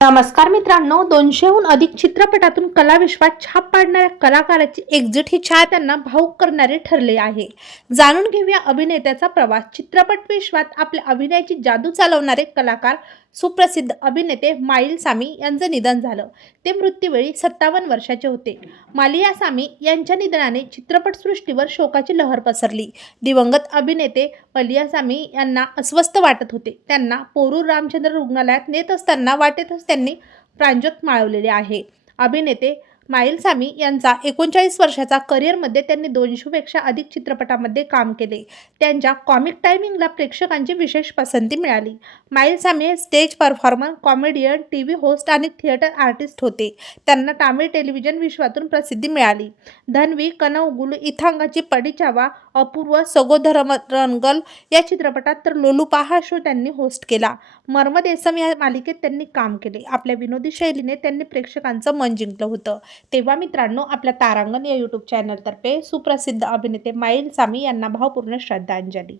नमस्कार मित्रांनो दोनशेहून अधिक चित्रपटातून कलाविश्वात छाप पाडणाऱ्या कलाकाराची एक्झिट ही छाया त्यांना भाऊक करणारे ठरले आहे. जाणून घेऊया अभिनेत्याचा प्रवास. चित्रपट विश्वात आपल्या अभिनयाची जादू चालवणारे कलाकार सुप्रसिद्ध अभिनेते माईल सामी यांचं निधन झालं. ते मृत्यूवेळी सत्तावन्न वर्षाचे होते. मालिया सामी यांच्या निधनाने चित्रपटसृष्टीवर शोकाची लहर पसरली. दिवंगत अभिनेते मलिया सामी यांना अस्वस्थ वाटत होते. त्यांना पोरूर रामचंद्र रुग्णालयात नेत असताना वाटेतच त्यांनी प्रांजोत माळवलेले आहे. अभिनेते माइलसामी यांचा एकोणचाळीस वर्षाचा करिअरमध्ये त्यांनी दोनशेपेक्षा अधिक चित्रपटामध्ये काम केले. त्यांच्या कॉमिक टायमिंगला प्रेक्षकांची विशेष पसंती मिळाली. माईलसामी हे stage performer comedian T V host आणि थिएटर आर्टिस्ट होते. त्यांना तामिळ टेलिव्हिजन विश्वातून प्रसिद्धी मिळाली. धनवी कनौगुलू इथांगाची पडिचावा अपूर्व सगोधरम रंगल या चित्रपटात तर लोलुपा हा शो त्यांनी होस्ट केला. मर्मदेसम या मालिकेत त्यांनी काम केले. आपल्या विनोदी शैलीने त्यांनी प्रेक्षकांचं मन जिंकलं होतं. तेव्हा मित्रांनो आपल्या तारांगण या यूट्यूब चॅनलतर्फे सुप्रसिद्ध अभिनेते माईल सामी यांना भावपूर्ण श्रद्धांजली.